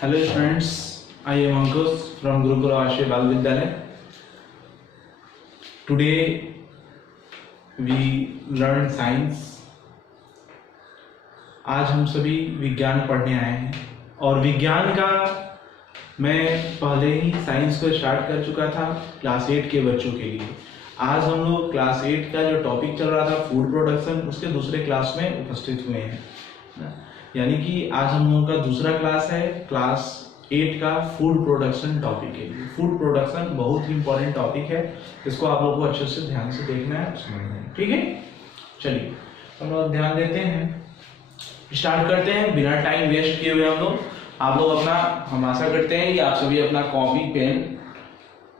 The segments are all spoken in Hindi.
Hello students, I am Ankush from Gurukul Aashray Bal Vidyalaya. Today we learn science. आज हम सभी विज्ञान पढ़ने आए हैं और विज्ञान का मैं पहले ही साइंस को स्टार्ट कर चुका था क्लास 8 के बच्चों के लिए। आज हम लोग क्लास 8 का जो टॉपिक चल रहा था फूड प्रोडक्शन, उसके दूसरे क्लास में उपस्थित हुए हैं। यानी कि आज हम लोगों का दूसरा क्लास है क्लास 8 का फूड प्रोडक्शन टॉपिक के लिए। फूड प्रोडक्शन बहुत ही इंपॉर्टेंट टॉपिक है, इसको आप लोगों को अच्छे से ध्यान से देखना है, समझना है। ठीक है, चलिए हम लोग ध्यान देते हैं, स्टार्ट करते हैं बिना टाइम वेस्ट किए हुए। आप लोग अपना, हम आशा करते हैं कि आप सभी अपना कॉपी पेन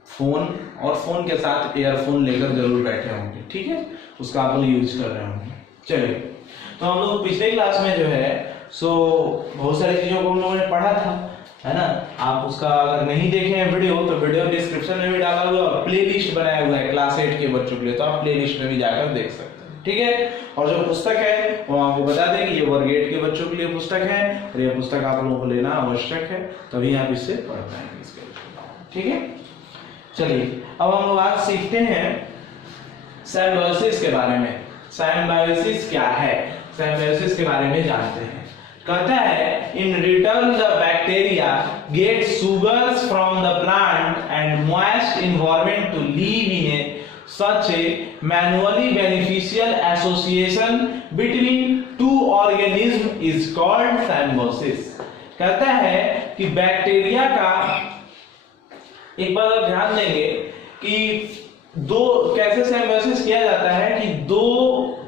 फोन और फोन के साथ ईयरफोन लेकर जरूर बैठे होंगे। ठीक है, उसका आप लोग यूज कर रहे होंगे। चलिए, तो हम लोग पिछले क्लास में जो है बहुत सारी चीजों को हम लोगों ने पढ़ा था, है ना। आप उसका अगर नहीं देखे हैं वीडियो तो वीडियो डिस्क्रिप्शन में भी डाला हुआ है, प्लेलिस्ट बनाया हुआ है क्लास 8 के बच्चों के लिए, तो आप प्लेलिस्ट में भी जाकर देख सकते हैं। ठीक है, और जो पुस्तक है वो आपको बता दें कि ये वर्ग 8 के बच्चों के लिए पुस्तक है और ये पुस्तक आप लोगों को लेना आवश्यक है, तभी आप इससे पढ़ पाएंगे इसके। ठीक है, चलिए अब हम लोग आज सीखते हैं सिम्बायोसिस के बारे में। सिम्बायोसिस क्या है, सिम्बायोसिस के बारे में जानते हैं। कहता है in return the bacteria get sugars from the plant and moist environment to live in a such a manually beneficial association between two organisms is called symbiosis। कहता है कि बैक्टीरिया का, एक बार आप ध्यान देंगे कि कैसे सिम्बायोसिस किया जाता है कि दो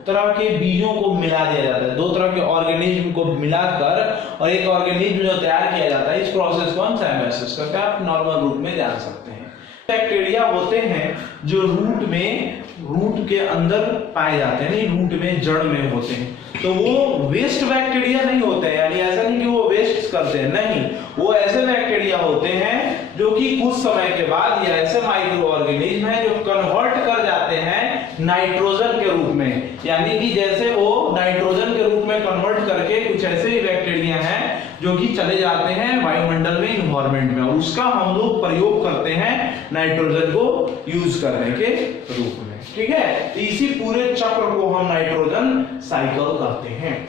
तरह के बीजों को मिला दिया जाता है, दो तरह के ऑर्गेनिज्म को मिलाकर और एक ऑर्गेनिज्म जो तैयार किया जाता है, इस प्रोसेस को हम सिम्बायोसिस कहते हैं। आप नॉर्मल रूप में जान सकते हैं। बैक्टीरिया होते हैं जो रूट के अंदर पाए जाते हैं, रूट में, जड़ में होते हैं। तो वो वेस्ट बैक्टीरिया नहीं होते हैं, यानी ऐसा नहीं कि वो वेस्ट करते हैं, नहीं, वो ऐसे बैक्टीरिया होते हैं जो कि कुछ समय के बाद ये ऐसे माइक्रो ऑर्गेनिज्म है जो कन्वर्ट कर जाते हैं नाइट्रोजन के रूप में। यानी कि जैसे वो नाइट्रोजन के रूप में कन्वर्ट करके कुछ ऐसे ही बैक्टीरिया हैं जो कि चले जाते हैं वायुमंडल में, इन्वायरमेंट में, और उसका हम लोग प्रयोग करते हैं नाइट्रोजन को यूज करने के रूप में। ठीक है, इसी पूरे चक्र को हम नाइट्रोजन साइकिल कहते हैं।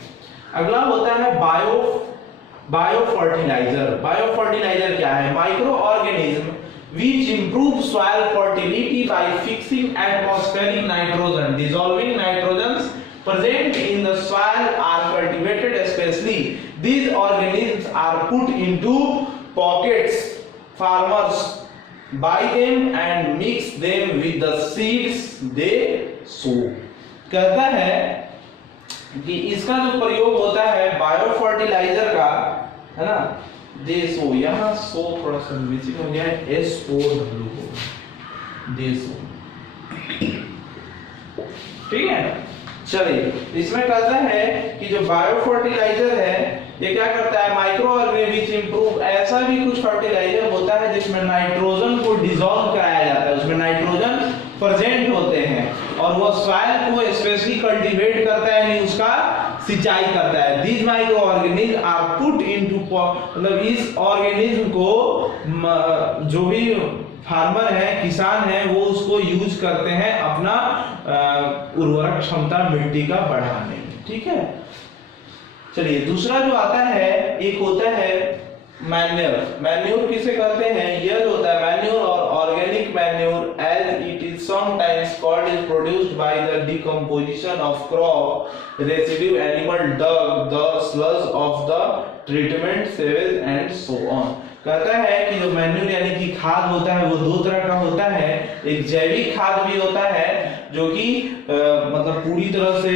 अगला होता है बायो फर्टिलाइजर। बायो फर्टिलाइजर क्या है? Micro organism which improve soil fertility by fixing atmospheric nitrogen, dissolving nitrogens present in the soil are cultivated specially. These organisms are put into pockets. Farmers buy them and mix them with the seeds they sow। कहता है कि इसका जो प्रयोग होता है बायो फर्टिलाइजर का, है ना, देसो, यहाँ सो थोड़ा सा मिसिंग हो गया है, SOW देसो। ठीक है, चलिए इसमें कहता है कि जो बायो फर्टिलाइजर है ये क्या करता है, माइक्रो ऑर्गेनिज्म इंप्रूव, ऐसा भी कुछ फर्टिलाइजर होता है जिसमें नाइट्रोजन को डिसॉल्व कराया जाता है, उसमें नाइट्रोजन प्रेजेंट होते हैं और वो सॉइल को स्पेशली कल्टीवेट करता है, यानी उसका सिंचाई करता है। These micro organism are put into, मतलब इस ऑर्गेनिज्म को जो भी फार्मर है, किसान है, वो उसको यूज करते हैं अपना उर्वरक क्षमता मिट्टी का बढ़ाने में। ठीक है, चलिए दूसरा जो आता है, एक होता है मैन्योर। मैन्योर किसे कहते हैं? यह जो होता है मैन्योर और organic manure as it is sometimes called is produced by the decomposition of crop residue, animal dung, the sludge of the treatment sewage and so on. कहता है कि जो मैन्योर यानी कि खाद होता है वो दो तरह का होता है। एक जैविक खाद भी होता है जो कि मतलब पूरी तरह से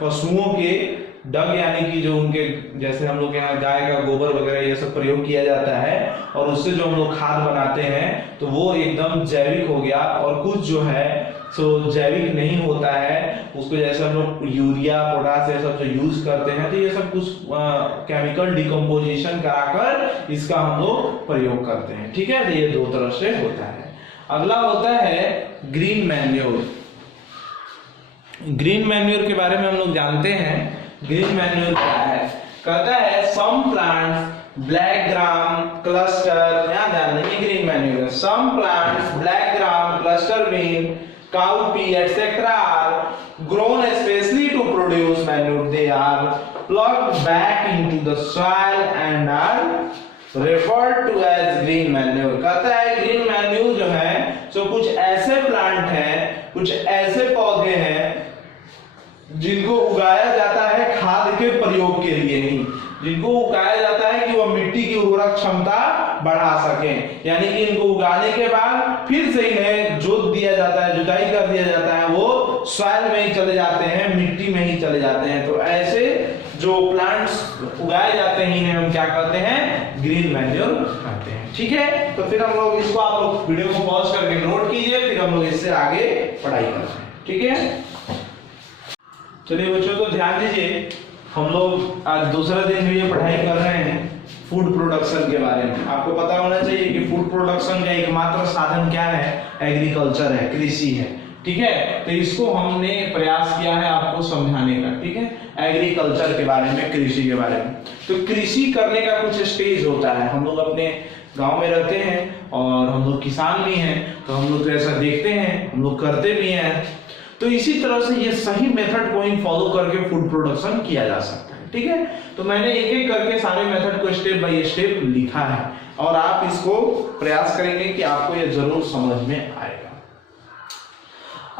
पशुओं के डंग, यानी कि जो उनके, जैसे हम लोग यहाँ गाय का गोबर वगैरह ये सब प्रयोग किया जाता है और उससे जो हम लोग खाद बनाते हैं तो वो एकदम जैविक हो गया। और कुछ जो है सो जैविक नहीं होता है, उसको जैसे हम लोग यूरिया, पोटाश ये सब जो यूज करते हैं, तो ये सब कुछ केमिकल डिकम्पोजिशन कराकर इसका हम लोग प्रयोग करते हैं। ठीक है, तो ये दो तरह से होता है। अगला होता है ग्रीन मैन्योर। ग्रीन मैन्योर के बारे में हम लोग जानते हैं। ग्रीन मैन्योर क्या है? कहता है some plants black gram cluster, यहाँ ध्यान देंगे green manure, some plants black gram cluster bean cowpea etc are grown especially to produce manure. They are plucked back into the soil and are referred to as green manure. कहता है ग्रीन मैन्यूर जो है सो कुछ ऐसे प्लांट हैं, कुछ ऐसे पौधे हैं जिनको उगाया जाता है खाद के प्रयोग के लिए ही, जिनको उगाया जाता है कि वह मिट्टी की उर्वरक क्षमता बढ़ा सकें, यानी कि इनको उगाने के बाद फिर से इन्हें जोत दिया जाता है, जुताई कर दिया जाता है, वो सॉइल में ही चले जाते हैं, मिट्टी में ही चले जाते हैं। तो ऐसे जो प्लांट्स उगाए जाते हैं इन्हें हम क्या कहते हैं, ग्रीन मैन्योर कहते हैं। ठीक है, तो फिर हम लोग इसको, आप लोग वीडियो को पॉज करके नोट कीजिए, फिर हम लोग इससे आगे पढ़ाई करते हैं। ठीक है, चलिए बच्चों तो ध्यान दीजिए, हम लोग आज दूसरा दिन भी ये पढ़ाई कर रहे हैं फूड प्रोडक्शन के बारे में। आपको पता होना चाहिए कि फूड प्रोडक्शन का एकमात्र साधन क्या है, एग्रीकल्चर है, कृषि है। ठीक है, तो इसको हमने प्रयास किया है आपको समझाने का। ठीक है, एग्रीकल्चर के बारे में, कृषि के बारे में। तो कृषि करने का कुछ स्टेज होता है, हम लोग अपने गांव में रहते हैं और हम लोग किसान भी हैं, तो हम लोग तो ऐसा देखते हैं, हम लोग करते भी हैं। तो इसी तरह से ये सही मेथड को ही फॉलो करके फूड प्रोडक्शन किया जा सकता है। ठीक है, तो मैंने एक एक करके सारे मेथड को स्टेप बाय स्टेप लिखा है और आप इसको प्रयास करेंगे कि आपको ये जरूर समझ में आएगा।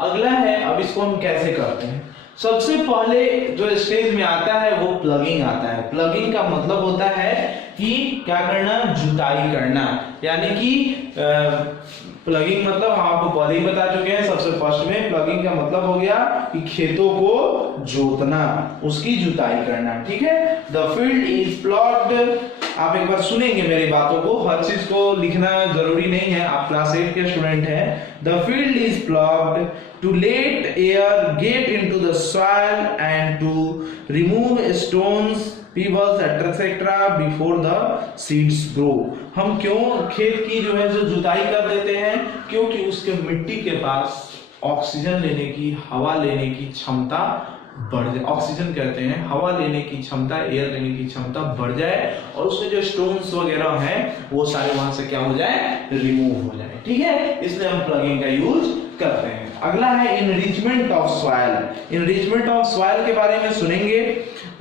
अगला है, अब इसको हम कैसे करते हैं। सबसे पहले जो स्टेज में आता है वो प्लगिंग आता है। प्लगिंग का मतलब होता है कि क्या करना, जुताई करना, यानी कि प्लगिंग मतलब हम आपको पहले ही बता चुके हैं। सबसे फर्स्ट में प्लगिंग का मतलब हो गया कि खेतों को जोतना, उसकी जुताई करना। ठीक है, द फील्ड इज प्लॉग्ड। आप एक बार सुनेंगे मेरी बातों को, हर चीज को लिखना जरूरी नहीं है, आप क्लास 8 के स्टूडेंट हैं। The field is ploughed to let air get into the soil and to remove stones, pebbles etc before the seeds grow। हम क्यों खेत की जो है जो जुताई कर देते हैं, क्योंकि उसके मिट्टी के पास ऑक्सीजन लेने की, हवा लेने की क्षमता बढ़ जाए। ऑक्सीजन कहते हैं, हवा लेने की क्षमता, एयर लेने की क्षमता बढ़ जाए और उसमें जो स्टोन्स वगैरह हैं वो सारे वहां से क्या हो जाए, रिमूव हो जाए। ठीक है, इसलिए हम प्लगिंग का यूज करते हैं। अगला है enrichment of soil. Enrichment of soil के बारे में सुनेंगे।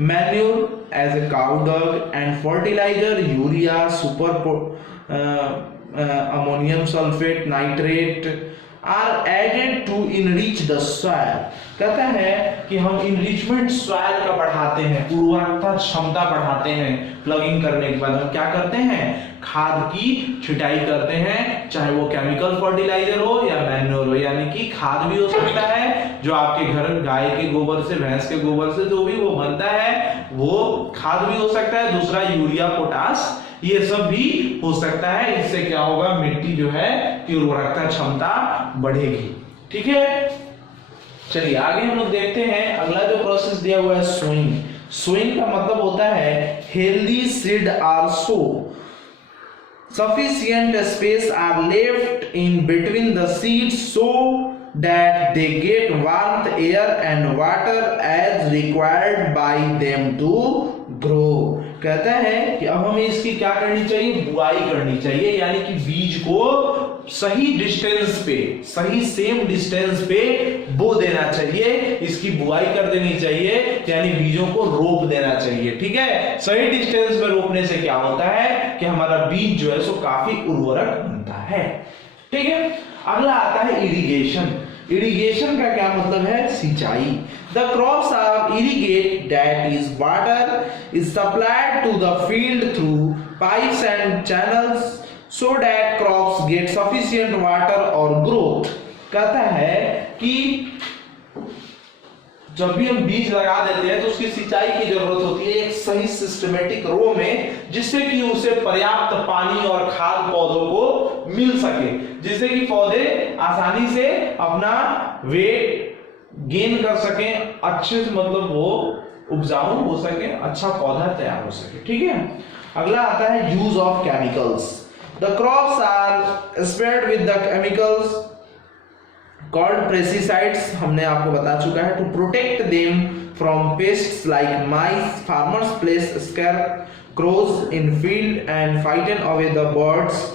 Manure as a cow dung and fertilizer, urea, ammonium sulfate, nitrate are added to enrich the soil। कहता है कि हम enrichment soil का बढ़ाते हैं, उर्वरकता क्षमता बढ़ाते हैं। प्लगिंग करने के बाद हम क्या करते हैं, खाद की छिटाई करते हैं, चाहे वो केमिकल फर्टिलाइजर हो या मैन्योर हो, यानी कि खाद भी हो सकता है जो आपके घर गाय के गोबर से, भैंस के गोबर से जो भी वो बनता है वो खाद भी हो सकता है। दूसरा यूरिया, पोटाश, ये सब भी हो सकता है। इससे क्या होगा, मिट्टी जो है कि उर्वरकता क्षमता बढ़ेगी। ठीक है, चलिए आगे हम लोग देखते हैं। अगला जो प्रोसेस दिया हुआ है सोइंग। सोइंग का मतलब होता है healthy seed are so sufficient space are left in between the seeds so that they get warmth, air and water as required by them to grow। कहता है कि अब हमें इसकी क्या करनी चाहिए, बुआई करनी चाहिए, यानी कि बीज को सही डिस्टेंस पे, सही सेम डिस्टेंस पे बो देना चाहिए, इसकी बुआई कर देनी चाहिए, यानी बीजों को रोप देना चाहिए। ठीक है, सही डिस्टेंस पे रोपने से क्या होता है कि हमारा बीज जो है सो काफी उर्वरक बनता है। ठीक है, अगला आता है इरिगेशन। इरिगेशन का क्या मतलब है, सिंचाई। The crops are irrigated, that is water is supplied to the field through pipes and channels so that crops get sufficient water or growth। कहता है कि जब भी हम बीज लगा देते हैं तो उसकी सिंचाई की जरूरत होती है एक सही सिस्टमेटिक रो में, जिससे कि उसे पर्याप्त पानी और खाद पौधों को मिल सके, जिससे कि पौधे आसानी से अपना वेट गेन कर सके, अच्छे से मतलब वो उपजाऊ हो सके, अच्छा पौधा तैयार हो सके। ठीक है, अगला आता है use of chemicals. The crops are spread with the chemicals called pesticides, हमने आपको बता चुका है, to protect them from pests like mice. Farmers place scare crows in field and frighten away the birds.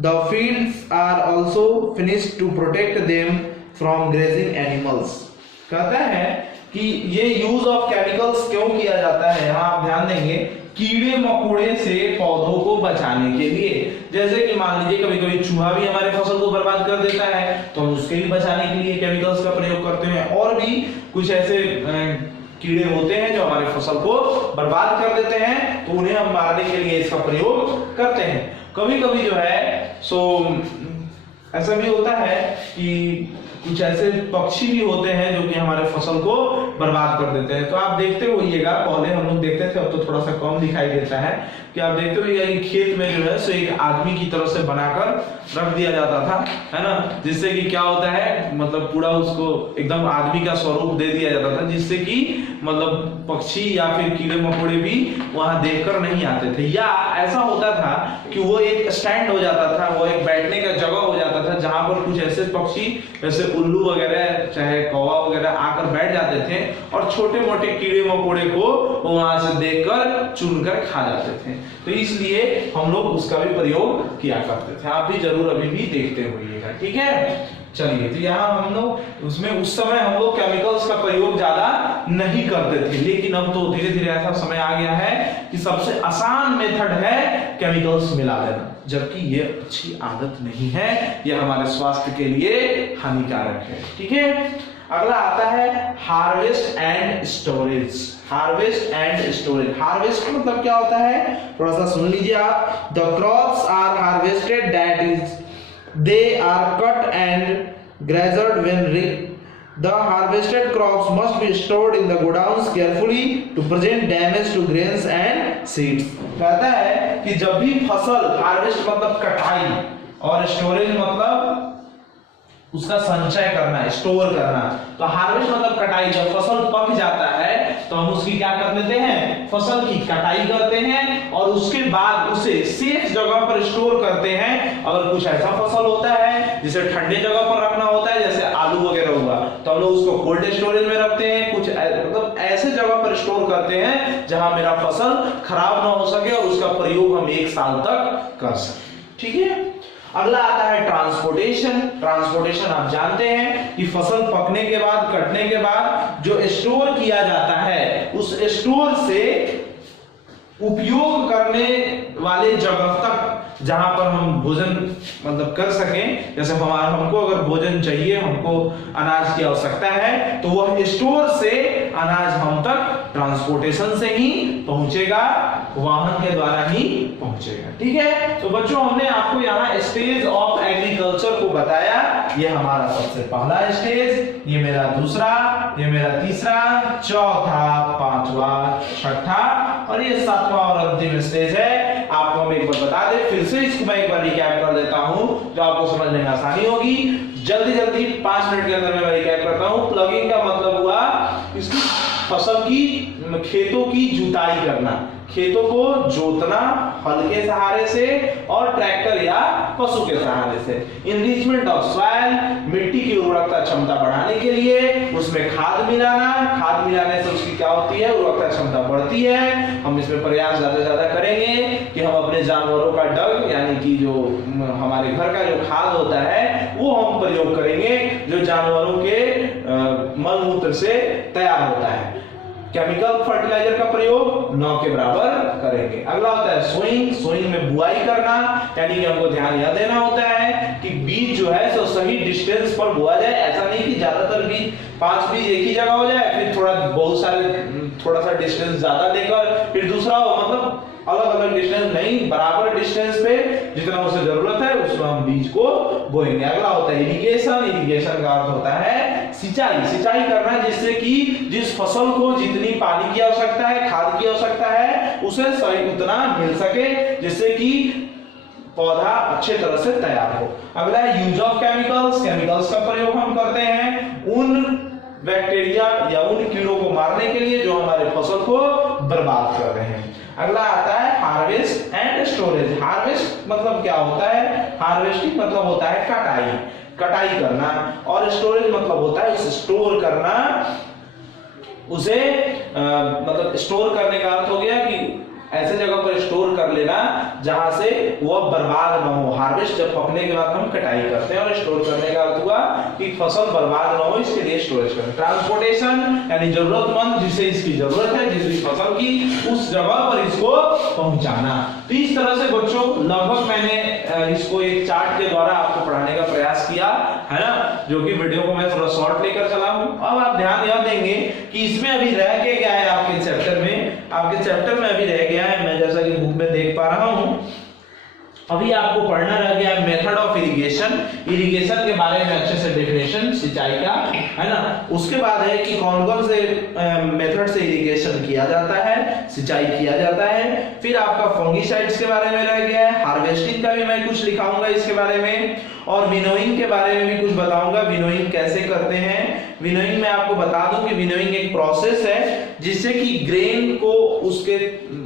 The fields are also finished to protect them from grazing animals. कहता है कि ये यूज ऑफ केमिकल्स क्यों किया जाता है, यहाँ आप ध्यान देंगे, कीड़े मकोड़े से पौधों को बचाने के लिए। जैसे कि मान लीजिए कभी कभी चूहा भी हमारे फसल को बर्बाद कर देता है, तो हम उसके भी बचाने के लिए केमिकल्स का प्रयोग करते हैं। और भी कुछ ऐसे कीड़े होते हैं जो हमारे फसल को बर्बाद कर देते हैं, तो उन्हें हम मारने के लिए इसका प्रयोग करते हैं। कभी कभी जो है सो ऐसा भी होता है कि कुछ ऐसे पक्षी भी होते हैं जो कि हमारे फसल को बर्बाद कर देते हैं। तो आप देखते होइएगा, पहले हम लोग देखते थे, अब तो थोड़ा सा कम दिखाई देता है, कि आप देखते होइएगा कि खेत में जो है सो एक आदमी की तरह से बनाकर रख दिया जाता था, है ना, जिससे कि क्या होता है, मतलब पूरा उसको एकदम आदमी का स्वरूप दे दिया जाता था, जिससे कि मतलब पक्षी या फिर कीड़े मकोड़े भी वहां देखकर नहीं आते थे। या ऐसा होता था कि वो एक स्टैंड हो जाता था, वो एक बैठने का जगह हो जाता था, जहां पर कुछ ऐसे पक्षी जैसे उल्लू वगैरह चाहे कौवा वगैरह आकर बैठ जाते थे और छोटे मोटे कीड़े मकोड़े को वहां से देखकर चुनकर खा जाते थे। तो इसलिए हम लोग उसका भी प्रयोग किया करते थे। आप भी जरूर अभी भी देखते होइएगा, ठीक है। चलिए, तो यहाँ हम लोग उसमें उस समय हम लोग केमिकल्स का प्रयोग ज्यादा नहीं करते थे, लेकिन अब तो धीरे धीरे ऐसा समय आ गया है कि सबसे आसान मेथड है केमिकल्स मिला देना, जबकि ये अच्छी आदत नहीं है, ये हमारे स्वास्थ्य के लिए हानिकारक है, ठीक है। अगला आता है harvest and storage. Harvest and storage, harvest मतलब क्या होता है, थोड़ा सा सुन लीजिए आप। The crops are harvested, that is they are cut and gathered when the harvested crops must be stored in the godowns carefully to prevent damage to grains and seeds। कहता है कि जब भी फसल, हार्वेस्ट मतलब कटाई और स्टोरेज मतलब उसका संचय करना, स्टोर करना। तो हार्वेस्ट मतलब कटाई, जब फसल पक जाता है तो हम उसकी क्या कर लेते हैं, फसल की कटाई करते हैं और उसके बाद उसे सेफ जगह पर स्टोर करते हैं। अगर कुछ ऐसा फसल होता है जिसे ठंडे जगह पर रखना होता है, जैसे आलू वगैरह हुआ, तो हम लोग उसको कोल्ड स्टोरेज में रखते हैं। कुछ मतलब ऐसे जगह पर स्टोर करते हैं जहां मेरा फसल खराब ना हो सके और उसका प्रयोग हम 1 साल तक कर सके, ठीक है। अगला आता है ट्रांसपोर्टेशन। ट्रांसपोर्टेशन आप जानते हैं कि फसल पकने के बाद, कटने के बाद जो स्टोर किया जाता है, उस स्टोर से उपयोग करने वाले जगह तक जहां पर हम भोजन मतलब कर सकें। जैसे हमको अगर भोजन चाहिए, हमको अनाज की आवश्यकता है, तो वह स्टोर से अनाज हम तक ट्रांसपोर्टेशन से ही पहुंचेगा, वाहन के द्वारा ही पहुंचेगा, ठीक है। तो बच्चों, हमने आपको यहाँ स्टेज ऑफ एग्रीकल्चर को बताया। ये हमारा सबसे पहला स्टेज, ये मेरा दूसरा, ये मेरा तीसरा, चौथा, पांचवा, छठा और ये 7वां और अंतिम स्टेज है। आपको हम एक बार बता दें, फिर से इसको मैं एक बार रिकैप कर देता हूं, जो आपको समझने में आसानी होगी। जल्दी 5 मिनट के अंदर मैं रिकैप करता हूं। प्लगिंग का मतलब हुआ इसकी फसल की, खेतों की जुताई करना, खेतों को जोतना हल के सहारे से और ट्रैक्टर या पशु के सहारे से। इनरिचमेंट ऑफ सॉइल, मिट्टी की उर्वरकता क्षमता बढ़ाने के लिए उसमें खाद मिलाना, खाद मिलाने से उसकी क्या होती है, उर्वरकता क्षमता बढ़ती है। हम इसमें प्रयास ज्यादा से ज्यादा करेंगे कि हम अपने जानवरों का डंग, यानी कि जो हमारे घर का जो खाद होता है, वो हम प्रयोग करेंगे, जो जानवरों के मल मूत्र से तैयार होता है। केमिकल फर्टिलाइजर का प्रयोग 9 के बराबर करेंगे। अगला होता है सोइंग। सोइंग में बुआई करना, यानी कि हमको ध्यान यह देना होता है कि बीज जो है सो सही डिस्टेंस पर बोआ जाए। ऐसा नहीं कि ज्यादातर बीज, 5 बीज एक ही जगह हो जाए, फिर थोड़ा सा डिस्टेंस ज्यादा लेकर फिर दूसरा हो, मतलब अलग अलग डिस्टेंस नहीं, बराबर डिस्टेंस पे जितना उसे जरूरत है उसमें हम बीज को बोएंगे। अगला होता है इरिगेशन। इरिगेशन का अर्थ होता है सिंचाई। सिंचाई करना जिससे कि जिस फसल को जितनी पानी की आवश्यकता है, खाद की आवश्यकता है, उसे सही उतना मिल सके, जिससे कि पौधा अच्छे तरह से तैयार हो। अगला है यूज ऑफ केमिकल्स। केमिकल्स का प्रयोग हम करते हैं उन बैक्टीरिया या उन कीड़ों को मारने के लिए जो हमारे फसल को बर्बाद कर रहे हैं। अगला आता है हार्वेस्ट एंड स्टोरेज। हार्वेस्ट मतलब क्या होता है, हार्वेस्टिंग मतलब होता है कटाई करना, और स्टोरेज मतलब होता है उसे स्टोर करना। उसे मतलब स्टोर करने का अर्थ हो गया कि ऐसे जगह पर स्टोर कर लेना जहां से वो बर्बाद न हो। हार्वेस्ट जब पकने के बाद हम कटाई करते हैं और स्टोर करने का अर्थ हुआ कि फसल बर्बाद न हो, इसके लिए स्टोरेज करें। ट्रांसपोर्टेशन यानी जरूरतमंद जिसे इसकी जरूरत है, जिस भी फसल की, उस जगह पर इसको पहुंचाना। तो इस तरह से बच्चों लगभग मैंने इसको एक चार्ट के द्वारा आपको पढ़ाने का प्रयास किया है ना, जो कि वीडियो को मैं थोड़ा शॉर्ट लेकर चला हूं। अब आप ध्यान यह देंगे कि इसमें अभी रह के क्या है आपके चैप्टर में अभी रह गया है, मैं जैसा कि बुक में देख पा रहा हूं, अभी आपको पढ़ना रह गया मेथड ऑफ इरिगेशन के बारे में अच्छे से डेफिनेशन सिंचाई का, है ना। उसके बाद है कि कौन-कौन से मेथड से इरिगेशन किया जाता है, सिंचाई किया जाता है। फिर आपका फंगिसाइड्स के बारे में रह गया है, हार्वेस्टिंग का भी मैं कुछ लिखाऊंगा इसके बारे में, और विनोइंग के बारे में भी कुछ बताऊंगा, विनोइंग कैसे करते हैं। विनोइंग में आपको बता दूं कि विनोइंग एक प्रोसेस है जिससे कि ग्रेन को उसके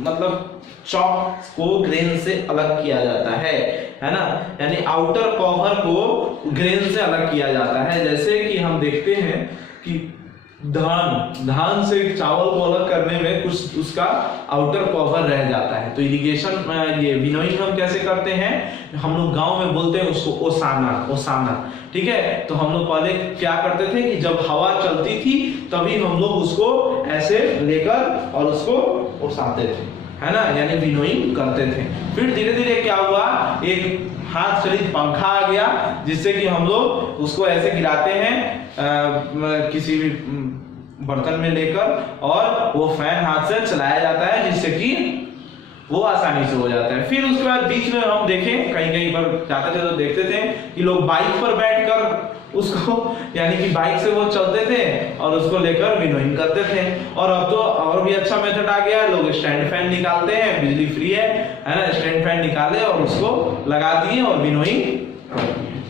मतलब चॉक को ग्रेन से अलग किया जाता है ना, यानी आउटर कवर को ग्रेन से अलग किया जाता है। जैसे कि हम देखते हैं कि धान से चावल को अलग करने में कुछ उसका आउटर कवर रह जाता है। तो इरिगेशन ये विनोइंग हम कैसे करते हैं, हम लोग गांव में बोलते हैं उसको ओसाना, ठीक है। तो हम लोग पहले क्या करते थे कि जब हवा चलती थी तभी हम लोग उसको ऐसे लेकर और उसको ओसाते थे, है ना, यानी विनोइंग करते थे। फिर धीरे धीरे क्या हुआ, एक हाथ चलित पंखा आ गया जिससे कि हम लोग उसको ऐसे गिराते हैं किसी भी बर्तन में लेकर, और वो फैन हाथ से चलाया जाता है जिससे कि वो आसानी से हो जाता है। फिर उसके बाद बीच में हम देखें कहीं पर जाते थे तो देखते थे कि लोग बाइक पर बैठकर उसको यानी कि बाइक से वो चलते थे और उसको लेकर विनोइंग करते थे। और अब तो और भी अच्छा मेथड आ गया, लोग स्टैंड फैन निकालते हैं, बिजली फ्री है ना, स्टैंड फैन निकाले और उसको लगा दिए और विनोइंग,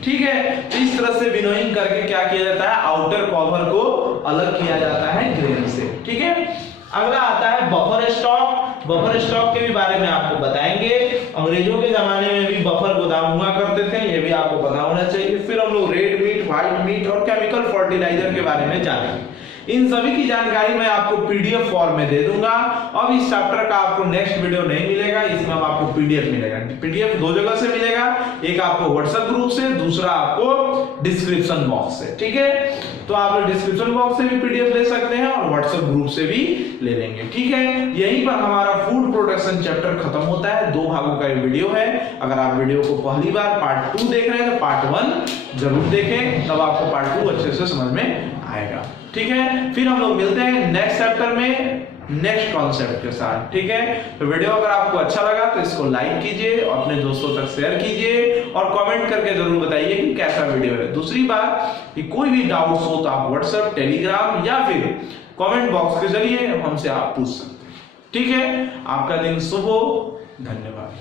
ठीक है। तो इस तरह से विनोइंग करके क्या किया जाता है, आउटर कवर को अलग किया जाता है ग्रेन से, ठीक है। अगला आता है बफर स्टॉक के भी बारे में आपको बताएंगे। अंग्रेजों के जमाने में भी बफर गोदाम हुआ करते थे, ये भी आपको पता होना चाहिए। फिर हम लोग रेड मीट, व्हाइट मीट और केमिकल फर्टिलाइजर के बारे में जानेंगे। इन सभी की जानकारी मैं आपको पीडीएफ फॉर्म में दे दूंगा। अब इस चैप्टर का आपको नेक्स्ट वीडियो नहीं मिलेगा, इसमें आपको पीडीएफ मिलेगा। पीडीएफ दो जगह से मिलेगा, एक आपको व्हाट्सएप ग्रुप से, दूसरा आपको डिस्क्रिप्शन बॉक्स से, ठीक है। तो आप डिस्क्रिप्शन बॉक्स से भी पीडीएफ ले सकते हैं और व्हाट्सएप ग्रुप से भी ले लेंगे, ठीक है। यहीं पर हमारा फूड प्रोडक्शन चैप्टर खत्म होता है। 2 भागों का ये वीडियो है। अगर आप वीडियो को पहली बार पार्ट 2 देख रहे हैं तो पार्ट 1 जरूर देखें, तब आपको पार्ट 2 अच्छे से समझ में आएगा, ठीक है। फिर हम लोग मिलते हैं नेक्स्ट चैप्टर में नेक्स्ट कॉन्सेप्ट के साथ, ठीक है। तो वीडियो अगर आपको अच्छा लगा तो इसको लाइक कीजिए, अपने दोस्तों तक शेयर कीजिए और कमेंट करके जरूर बताइए कि कैसा वीडियो है। दूसरी बात कि कोई भी डाउट्स हो तो आप व्हाट्सएप, टेलीग्राम या फिर कमेंट बॉक्स के जरिए हमसे आप पूछ सकते हैं, ठीक है। आपका दिन शुभ हो, धन्यवाद।